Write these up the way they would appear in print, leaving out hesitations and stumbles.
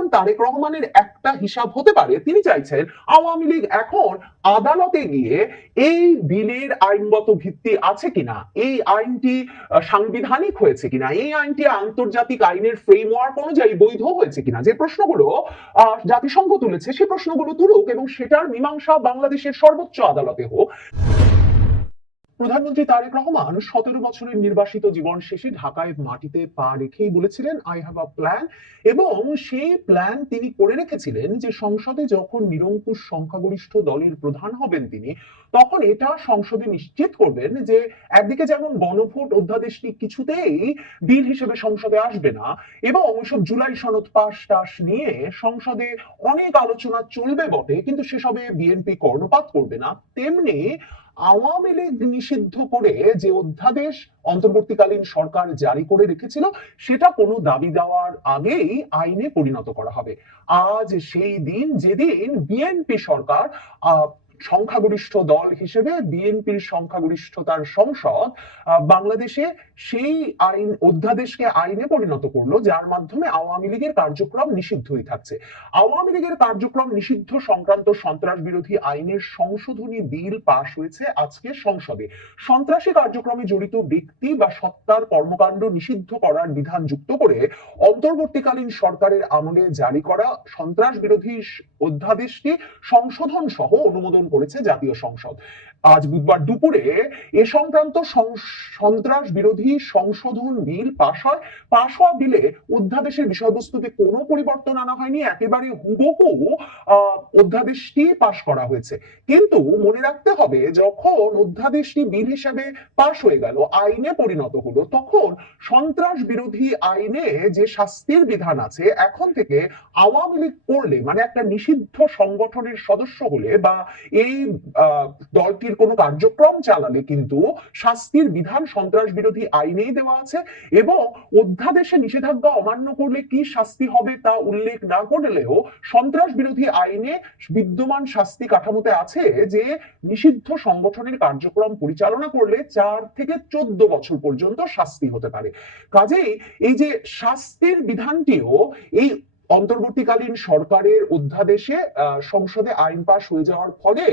এখন তারেক রহমানের একটা হিসাব হতে পারে, তিনি চাইছেন আওয়ামী লীগ এখন আদালতে গিয়ে এই বিলের আইনগত ভিত্তি আছে কিনা, এই আইনটি সাংবিধানিক হয়েছে কিনা, এই আইনটি আন্তর্জাতিক আইনের ফ্রেমওয়ার্ক অনুযায়ী বৈধ হয়েছে কিনা, যে প্রশ্নগুলো জাতিসংঘ তুলেছে সে প্রশ্নগুলো তুলুক এবং সেটার মীমাংসা বাংলাদেশের সর্বোচ্চ আদালতে হোক। প্রধানমন্ত্রী তারেক রহমান 17 বছরের নির্বাসিত জীবন শেষে ঢাকায় মাটিতে পা রেখেই বলেছিলেন আই হ্যাভ আ প্ল্যান, এবং সেই প্ল্যান তিনি করে রেখেছিলেন যে সংসদে যখন নিরঙ্কুশ সংখ্যাগরিষ্ঠ দলের প্রধান হবেন তিনি, তখন এটা সংসদে নিশ্চিত করবেন যে একদিকে যেমন গণভোট অধ্যাদেশটি কিছুতেই বিল হিসেবে সংসদে আসবে না, এবং ওইসব জুলাই সনদ পাশ টাশ নিয়ে সংসদে অনেক আলোচনা চলবে বটে কিন্তু সেসবে বিএনপি কর্ণপাত করবে না, তেমনি আওয়ামী লীগ নিষিদ্ধ করে যে অধ্যাদেশ অন্তর্বর্তীকালীন সরকার জারি করে রেখেছিল সেটা কোনো দাবি দেওয়ার আগেই আইনে পরিণত করা হবে। আজ সেই দিন যেদিন বিএনপি সরকার সংখ্যাগরিষ্ঠ দল হিসেবে বিএনপির সংখ্যাগরিষ্ঠতার সংসদ বাংলাদেশে সেই আইন অধ্যাদেশকে আইনে পরিণত করলো যার মাধ্যমে আওয়ামী লীগের কার্যক্রম নিষিদ্ধই থাকছে। আওয়ামী লীগের কার্যক্রম নিষিদ্ধ সংক্রান্ত সন্ত্রাস বিরোধী আইনের সংশোধনী বিল পাশ হয়েছে আজকে সংসদে। সন্ত্রাসী কার্যক্রমে জড়িত ব্যক্তি বা সত্তার কর্মকাণ্ড নিষিদ্ধ করার বিধান যুক্ত করে অন্তর্বর্তীকালীন সরকারের আমলে জারি করা সন্ত্রাস বিরোধী অধ্যাদেশটি সংশোধন সহ অনুমোদন করেছে জাতীয় সংসদ। আজ বুধবার দুপুরে এ সংক্রান্ত সন্ত্রাস বিরোধী সংশোধন বিল পাশ হয়। পাশ হওয়া বিলে অধ্যাদেশের বিষয়বস্তুতে কোনো পরিবর্তন আনা হয়নি, একেবারে হুবহু অধ্যাদেশটি পাশ করা হয়েছে। কিন্তু মনে রাখতে হবে যখন অধ্যাদেশটি বিল হিসেবে পাশ হয়ে গেল, আইনে পরিণত হলো, তখন সন্ত্রাস বিরোধী আইনে যে শাস্তির বিধান আছে এখন থেকে আওয়ামী লীগ করলে মানে একটা নিষিদ্ধ সংগঠনের সদস্য হলে বা এই দলটির কোনো কার্যক্রম চালালে কিন্তু শাস্তির বিধান সন্ত্রাস বিরোধী আইনেই দেওয়া আছে, এবং অধ্যাদেশে নিষেধাজ্ঞা অমান্য করলে কি শাস্তি হবে তা উল্লেখ না করলেও সন্ত্রাস বিরোধী আইনে বিদ্যমান শাস্তি কাঠামোতে আছে যে নিষিদ্ধ সংগঠনের কার্যক্রম পরিচালনা করলে 4 থেকে 14 বছর পর্যন্ত শাস্তি হতে পারে। কাজেই এই যে শাস্তির বিধানটিও এই অন্তর্বর্তীকালীন সরকারের অধ্যাদেশে সংসদে আইন পাশ হয়ে যাওয়ার ফলে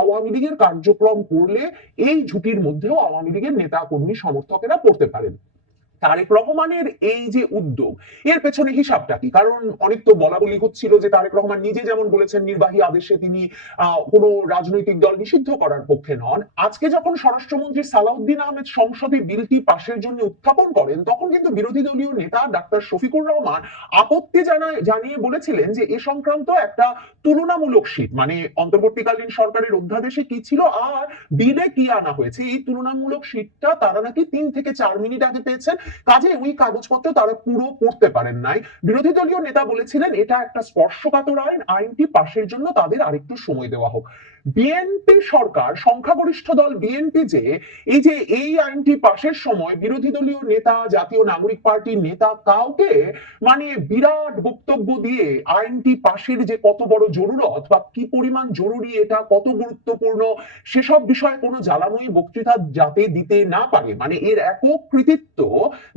আওয়ামী লীগের কার্যক্রম করলে এই ঝুঁকির মধ্যেও আওয়ামী লীগের নেতা কর্মী সমর্থকেরা পড়তে পারেন। তারেক রহমানের এই যে উদ্যোগ, এর পেছনে হিসাবটা কি? কারণ অনেক তো বলা বলি হচ্ছিল যে তারেক রহমান নিজে যেমন বলেছেন নির্বাহী আদেশে তিনি কোনো রাজনৈতিক দল নিষিদ্ধ করার পক্ষে নন, আজকে যখন স্বরাষ্ট্রমন্ত্রী সালাউদ্দিন আহমেদ সংসদে বিলটি পাশের জন্য উত্থাপন করেন তখন কিন্তু বিরোধী দলীয় নেতা ডাক্তার শফিকুর রহমান আপত্তি জানিয়ে বলেছিলেন যে এ সংক্রান্ত একটা তুলনামূলক শীট, মানে অন্তর্বর্তীকালীন সরকারের অধ্যাদেশে কি ছিল আর বিলে কি আনা হয়েছে, এই তুলনামূলক শীটটা তারা নাকি 3 থেকে 4 মিনিট আগে পেয়েছেন, কাজে ওই কাগজপত্র তারা পুরো পড়তে পারেন নাই। বিরোধী দলীয় নেতা বলেছিলেন এটা একটা স্পর্শকাতর আইন, আইনটি পাশের জন্য তাদের আরেকটু সময় দেওয়া হোক। বিএনপি সরকার সংখ্যাগরিষ্ঠ দল বিএনপি যে এই আইনটি পাশের সময় বিরোধী দলীয় নেতা জাতীয় নাগরিক পার্টির নেতা কাউকে মানে বিরাট বক্তব্য দিয়ে আইনটি পাশের যে কত বড় জরুরত বা কি পরিমাণ জরুরি, এটা কত গুরুত্বপূর্ণ সেসব বিষয়ে কোনো জ্বালাময়ী বক্তৃতা যাতে দিতে না পারে, মানে এর একক কৃতিত্ব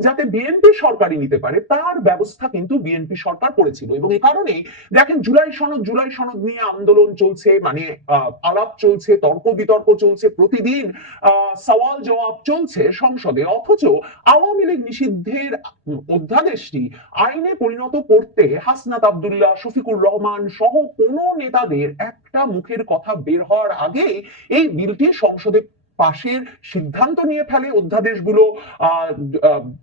যাতে বিএনপি সরকারই নিতে পারে তার ব্যবস্থা কিন্তু বিএনপি সরকার করেছিল। এবং এই কারণেই দেখেন জুলাই সনদ নিয়ে আন্দোলন চলছে, মানে আলাপ চলছে, তর্ক বিতর্ক চলছে, প্রতিদিন সওয়াল জবাব চলছে সংসদে, অথচ আওয়ামী লীগ নিষিদ্ধের অধ্যাদেশটি আইনে পরিণত করতে হাসনাত আব্দুল্লাহ, শফিকুর রহমান সহ কোন নেতাদের একটা মুখের কথা বের হওয়ার আগে এই বিলটি সংসদে পাশের সিদ্ধান্ত নিয়ে ফেলে। অধ্যাদেশগুলো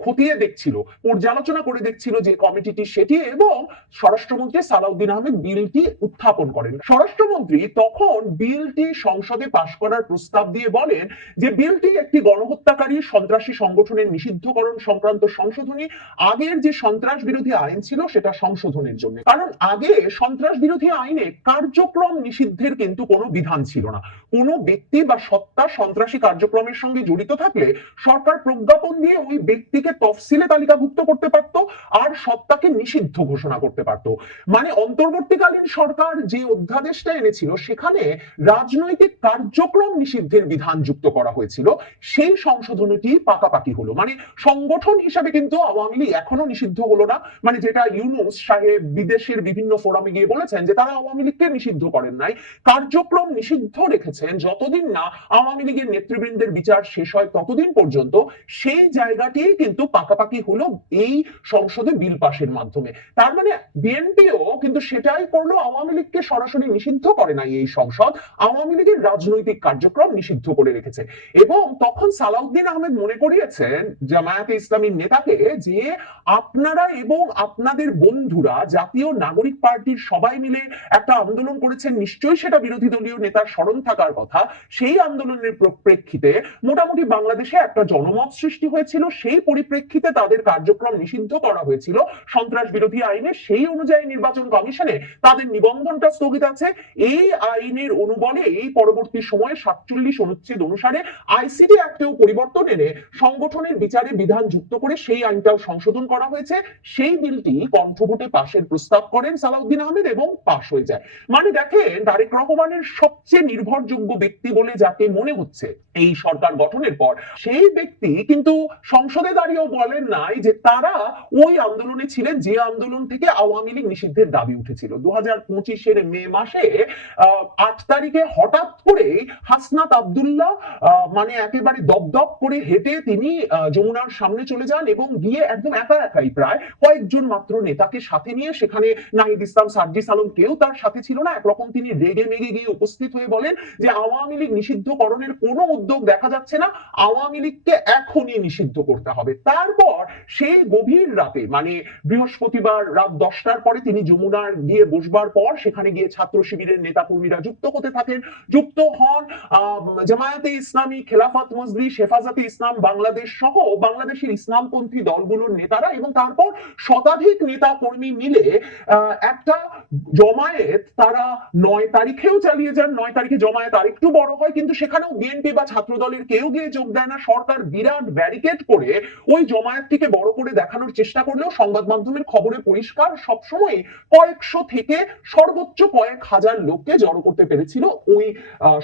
খতিয়ে দেখছিল, পর্যালোচনা করে দেখছিল যে কমিটিটি সেটি, এবং স্বরাষ্ট্রমন্ত্রী সালাউদ্দিন আহমেদ বিলটি উত্থাপন করেন। স্বরাষ্ট্রমন্ত্রী তখন বিলটি সংসদে পাশ করার প্রস্তাব দিয়ে বলেন যে বিলটি একটি গণহত্যাকারী সন্ত্রাসী সংগঠনের নিষিদ্ধকরণ সংক্রান্ত সংশোধনী, আগের যে সন্ত্রাস বিরোধী আইন ছিল সেটা সংশোধনের জন্য, কারণ আগে সন্ত্রাস বিরোধী আইনে কার্যক্রম নিষিদ্ধের কিন্তু কোনো বিধান ছিল না, কোনো ব্যক্তি বা সত্তা সন্ত্রাস সন্ত্রাসী কার্যক্রমের সঙ্গে জড়িত থাকলে সরকার প্রজ্ঞাপন দিয়ে ওই ব্যক্তিকে তফসিলে তালিকাভুক্ত করতে পারত আর সত্তাকে নিষিদ্ধ ঘোষণা করতে পারত। মানে অন্তর্বর্তীকালীন সরকার যে অধ্যাদেশটা এনেছিল সেখানে রাজনৈতিক কার্যক্রম নিষিদ্ধের বিধান যুক্ত করা হয়েছিল, সেই সংশোধনীটি পাকাপাকি হলো। মানে সংগঠন হিসাবে কিন্তু আওয়ামী লীগ এখনো নিষিদ্ধ হলো না, মানে যেটা ইউনূস সাহেব বিদেশের বিভিন্ন ফোরামে গিয়ে বলেছেন যে তারা আওয়ামী লীগকে নিষিদ্ধ করেন নাই, কার্যক্রম নিষিদ্ধ রেখেছেন যতদিন না আওয়ামী লীগের নেতৃবৃন্দের বিচার শেষ হয় ততদিন পর্যন্ত। সেই জায়গাটি কিন্তু পাকাপাকি হলো এই সংসদে বিল পাশের মাধ্যমে। তার মানে বিএনপিও কিন্তু সেটাই করলো, আওয়ামী লীগকে সরাসরি নিষিদ্ধ করে নাই এই সংসদ, আওয়ামী লীগের রাজনৈতিক কার্যক্রম নিষিদ্ধ করে রেখেছে। এবং তখন সালাউদ্দিন আহমেদ মনে করিয়েছেন জামায়াতে ইসলামীর নেতাকে যে আপনারা এবং আপনাদের বন্ধুরা জাতীয় নাগরিক পার্টির সবাই মিলে একটা আন্দোলন করেছেন, নিশ্চয়ই সেটা বিরোধী দলীয় নেতার স্মরণ থাকার কথা। সেই আন্দোলনের প্রেক্ষিতে মোটামুটি বাংলাদেশে একটা জনমত সৃষ্টি হয়েছিল, সেই পরিপ্রেক্ষিতে তাদের কার্যক্রম নিষিদ্ধ করা হয়েছিল সন্ত্রাস বিরোধী আইনে, সেই অনুযায়ী নির্বাচন কমিশনে তাদের নিবন্ধনটা স্থগিত আছে। এই আইনের অনুবলে এই পরবর্তী সময়ে 47 অনুচ্ছেদ অনুসারে আইসিটি অ্যাক্টেও পরিবর্তন এনে সংগঠনের বিচারে বিধান যুক্ত করে সেই আইনটাও সংশোধন করা হয়েছে। সেই বিলটি কণ্ঠভোটে পাশের প্রস্তাব করেন সালাউদ্দিন আহমেদ এবং পাশ হয়ে যায়। মানে দেখেন, তারেক রহমানের সবচেয়ে নির্ভরযোগ্য ব্যক্তি বলে যাকে মনে হচ্ছে এই সরকার গঠনের পর, সেই ব্যক্তি কিন্তু সংসদে দাঁড়িয়েও বলেন নাই যে তারা ওই আন্দোলনে ছিলেন যে আন্দোলন থেকে আওয়ামী লীগ নিষিদ্ধের দাবি উঠেছিল। 2025 মে মাসে 8 তারিখে হঠাৎ করে হাসনাত আব্দুল্লাহ মানে একেবারে দপদপ করে হেঁটে তিনি যমুনার সামনে চলে যান এবং গিয়ে একদম একা একাই প্রায় কয়েকজন মাত্র নেতাকে সাথে নিয়ে, সেখানে নাহিদ ইসলাম, সার্জিস আলম কেউ তার সাথে ছিল না, একরকম তিনি রেগে মেগে গিয়ে উপস্থিত হয়ে বলেন যে আওয়ামী লীগ নিষিদ্ধকরণের কোনো উদ্যোগ দেখা যাচ্ছে না, আওয়ামী লীগকে এখনই নিষিদ্ধ করতে হবে। তারপর সেই গভীর রাতে মানে বৃহস্পতিবার রাত 10টার পরে তিনি যমুনার গিয়ে বসবার পর সেখানে গিয়ে ছাত্র শিবিরের নেতাকর্মীরা যুক্ত হতে থাকেন, যুক্ত হন জামায়াতে ইসলামী, খেলাফত মজলিস, হেফাজতে ইসলাম বাংলাদেশ সহ বাংলাদেশের ইসলামপন্থী দলগুলোর নেতারা, এবং তারপর শতাধিক নেতা কর্মী মিলে একটা জমায়েত তারা 9 তারিখেও চালিয়ে যান। 9 তারিখে জমায়েত আরেকটু বড় হয়, কিন্তু সেখানেও বিএনপি বা ছাত্র দলের কেউ গিয়ে যোগ দেয় না। সরকার বিরাট ব্যারিকেড করে ওই জমায়েতটিকে বড় করে দেখানোর চেষ্টা করলেও সংবাদ মাধ্যমের খবরে পরিষ্কার সবসময় কয়েকশো থেকে সর্বোচ্চ কয়েক হাজার লোককে জড়ো করতে পেরেছিল ওই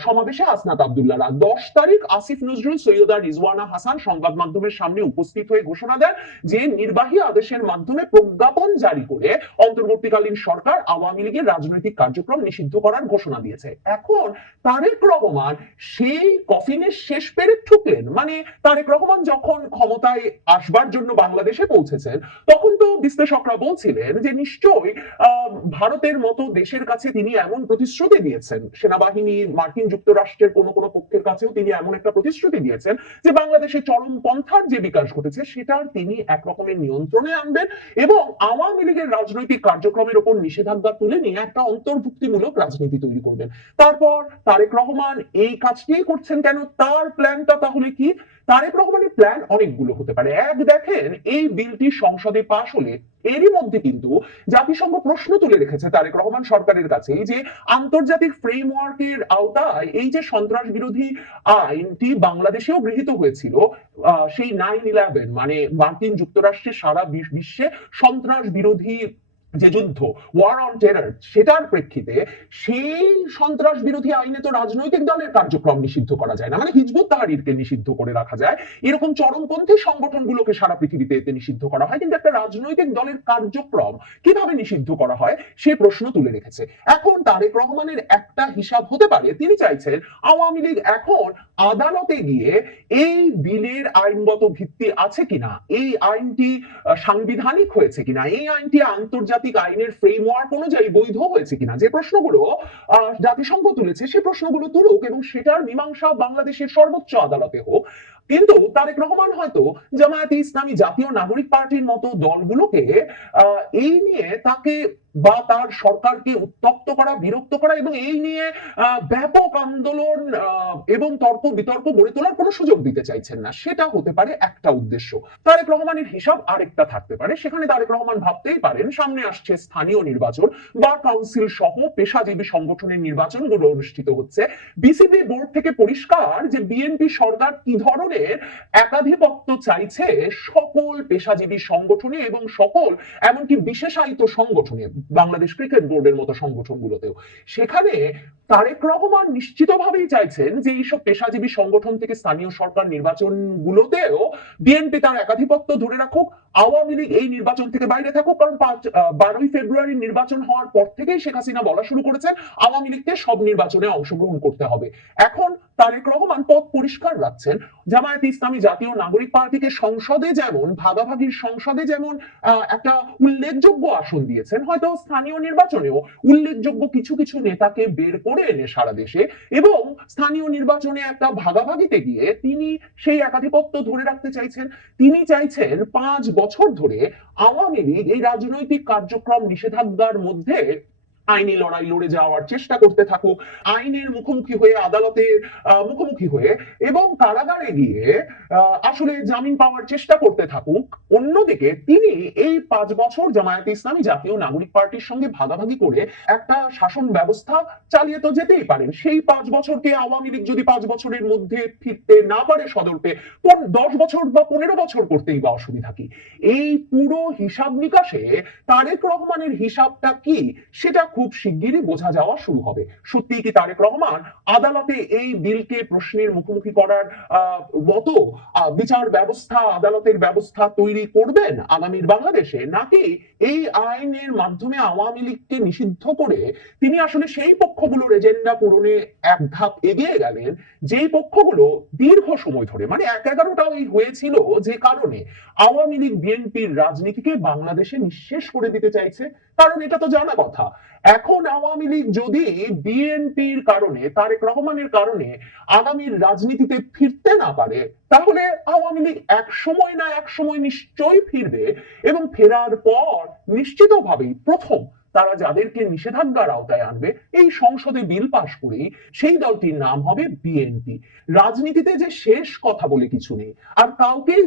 সমাবেশে হাসনাত আব্দুল্লাহরা। 10 তারিখ আসিফ নজরুল, সৈয়দা রিজওয়ানা হাসান সংবাদ মাধ্যমের সামনে উপস্থিত হয়ে ঘোষণা দেন যে নির্বাহী আদেশের মাধ্যমে প্রজ্ঞাপন জারি করে অন্তর্বর্তীকালীন সরকার আওয়ামী লীগের রাজনৈতিক কার্যক্রম নিষিদ্ধ করার ঘোষণা দিয়েছে। এখন তারেক রহমান সেই কফিনের শেষ পেরেক ঠুকলেন। মানে তারেক রহমান যখন ক্ষমতায় আসবার জন্য বাংলাদেশে পৌঁছেছেন তখন তো বিশ্লেষকরা বলছিলেন যে নিশ্চয়ই ভারতের মতো দেশের কাছে তিনি এমন প্রতিশ্রুতি দিয়েছেন, সেনাবাহিনী, মার্কিন যুক্তরাষ্ট্রের কোন কোন পক্ষের কাছেও তিনি এমন একটা প্রতিশ্রুতি দিয়েছেন যে বাংলাদেশে চরমপন্থার যে বিকাশ ঘটেছে সেটার তিনি একরকমের নিয়ন্ত্রণে আনবেন এবং আওয়ামী লীগের রাজনৈতিক কার্যক্রমের উপর নিষেধাজ্ঞা তুলে নিয়ে একটা অন্তর্ভুক্তিমূলক রাজনীতি তৈরি করবেন। তারপর তারেক রহমান এই কাজটি করছেন কেন? তার প্ল্যানটা তাহলে কি? তারেক রহমানের প্ল্যান অনেকগুলো হতে পারে। এক, দেখেন এই বিলটি সংসদে পাশ হলে এরই মধ্যে কিন্তু জাতিসংঘ প্রশ্ন তুলে রেখেছে তারেক রহমান সরকারের কাছে যে আন্তর্জাতিক ফ্রেমওয়ার্কের আওতায় এই যে সন্ত্রাস বিরোধী আইনটি বাংলাদেশেও গৃহীত হয়েছিল, সেই 9/11 মানে মার্কিন যুক্তরাষ্ট্রের সারা বিশ্বে সন্ত্রাস বিরোধী যে যুদ্ধ, ওয়ার অন টেরর, সেটার প্রেক্ষিতে সেই সন্ত্রাস বিরোধী আইনে তো রাজনৈতিক দলের কার্যক্রম নিষিদ্ধ করা যায় না, মানে হিজবুত তাহরিরকে নিষিদ্ধ করে রাখা যায়, এরকম চরমপন্থী সংগঠনগুলোকে সারা পৃথিবীতে এতে নিষিদ্ধ করা হয়, কিন্তু একটা রাজনৈতিক দলের কার্যক্রম কিভাবে নিষিদ্ধ করা হয় সে প্রশ্ন তুলে রেখেছে। এখন তারেক রহমানের একটা হিসাব হতে পারে, তিনি চাইছেন আওয়ামী লীগ এখন আদালতে গিয়ে এই বিলের আইনগত ভিত্তি আছে কিনা, এই আইনটি সাংবিধানিক হয়েছে কিনা, এই আইনটি আন্তর্জাতিক আইনের ফ্রেমওয়ার্ক অনুযায়ী বৈধ হয়েছে কিনা, যে প্রশ্নগুলো জাতিসংঘ তুলেছে সে প্রশ্নগুলো তুলুক এবং সেটার মীমাংসা বাংলাদেশের সর্বোচ্চ আদালতে হোক। কিন্তু তারেক রহমান হয়তো জামায়াতে ইসলামী, জাতীয় নাগরিক পার্টির মতো দলগুলোকে এই নিয়ে তাকে বা তার সরকারকে উত্তপ্ত করা, বিরক্ত করা এবং এই নিয়ে ব্যাপক আন্দোলন এবং তর্ক বিতর্ক গড়ে তোলার কোনো সুযোগ দিতে চাইছেন না। সেটা হতে পারে একটা উদ্দেশ্য। তারেক রহমানের হিসাব আরেকটা থাকতে পারে। সেখানে তারেক রহমান ভাবতেই পারেন সামনে আসছে স্থানীয় নির্বাচন, বার কাউন্সিল সহ পেশাজীবী সংগঠনের নির্বাচনগুলো অনুষ্ঠিত হচ্ছে। বিসিবি বোর্ড থেকে পরিষ্কার যে বিএনপি সরকার কি ধরনের একাধিপত্য চাইছে সকল পেশাজীবী সংগঠনে এবং সকল এমনকি বিশেষায়িত সংগঠনে, বাংলাদেশ ক্রিকেট বোর্ডের মতো সংগঠনগুলোতেও। সেখানে তারেক রহমান নিশ্চিতভাবেই চাইছেন যে এইসব পেশাজীবী সংগঠন থেকে স্থানীয় সরকার নির্বাচনগুলোতেও বিএনপি তার একাধিপত্য ধরে রাখুক, আওয়ামী লীগ এই নির্বাচন থেকে বাইরে থাকুক। কারণ 12ই ফেব্রুয়ারি নির্বাচন হওয়ার পর থেকেই শেখ হাসিনা বলা শুরু করেছেন আওয়ামী লীগকে সব নির্বাচনে অংশগ্রহণ করতে হবে। এখন তারেক রহমান পথ পরিষ্কার রাখছেন, জামায়াতে ইসলামী, জাতীয় নাগরিক পার্টিকে সংসদে যেমন ভাগাভাগির সংসদে যেমন একটা উল্লেখযোগ্য আসন দিয়েছেন, হয়তো স্থানীয় নির্বাচনেও উল্লেখযোগ্য কিছু কিছু নেতাকে বের করে এনে সারা দেশে এবং স্থানীয় নির্বাচনে একটা ভাগাভাগিতে গিয়ে তিনি সেই একাধিপত্য ধরে রাখতে চাইছেন। তিনি চাইছেন 5 বছর ধরে আওয়ামী লীগ এই রাজনৈতিক কার্যক্রম নিষেধাজ্ঞার মধ্যে আইনি লড়াই লড়ে যাওয়ার চেষ্টা করতে থাকুক, আইনের মুখোমুখি হয়ে, আদালতের মুখোমুখি হয়ে এবং কারাগারে গিয়ে আসলে জামিন পাওয়ার চেষ্টা করতে থাকুক। অন্যদিকে তিনি এই 5 বছর জামায়াতে ইসলামী, জাতীয় নাগরিক পার্টির সঙ্গে ভাগাভাগি করে একটা শাসন ব্যবস্থা চালিয়ে তো যেতেই পারেন। সেই 5 বছরকে আওয়ামী লীগ যদি 5 বছরের মধ্যে ফিরতে না পারে সদর্পে, 10 বছর বা 15 বছর করতেই বা অসুবিধা কি? এই পুরো হিসাব নিকাশে তারেক রহমানের হিসাবটা কি সেটা খুব শিগগিরই বোঝা যাওয়া শুরু হবে। সত্যি কি তারেক রহমান আদালতে এই বিলকে প্রশ্নের মুখোমুখি করার মতো বিচার ব্যবস্থা, আদালতের ব্যবস্থা তৈরি করবেন আগামীর বাংলাদেশে, নাকি এই আইনের মাধ্যমে আওয়ামী লীগকে নিষিদ্ধ করে তিনি আসলে সেই পক্ষগুলোর এজেন্ডা পূরণে এক ধাপ এগিয়ে গেলেন যেই পক্ষগুলো দীর্ঘ সময় ধরে, মানে 11টাও হয়েছিল, যে কারণে আওয়ামী লীগ বিএনপির রাজনীতিকে বাংলাদেশে নিঃশেষ করে দিতে চাইছে। কারণ এটা তো জানা কথা, এখন আওয়ামী লীগ যদি বিএনপির কারণে, তারেক রহমানের কারণে আগামীর রাজনীতিতে ফিরতে না পারে, তাহলে আওয়ামী লীগ এক সময় না এক সময় নিশ্চয়ই ফিরবে এবং ফেরার পর নিশ্চিতভাবেই প্রথম তারা যাদেরকে নিষেধাজ্ঞার আওতায় আনবে এই সংসদে বিল পাশ করেই সেই দলটির নাম হবে বিএনপি। রাজনীতিতে যে শেষ কথা বলে কিছু নেই, আর কাউকেই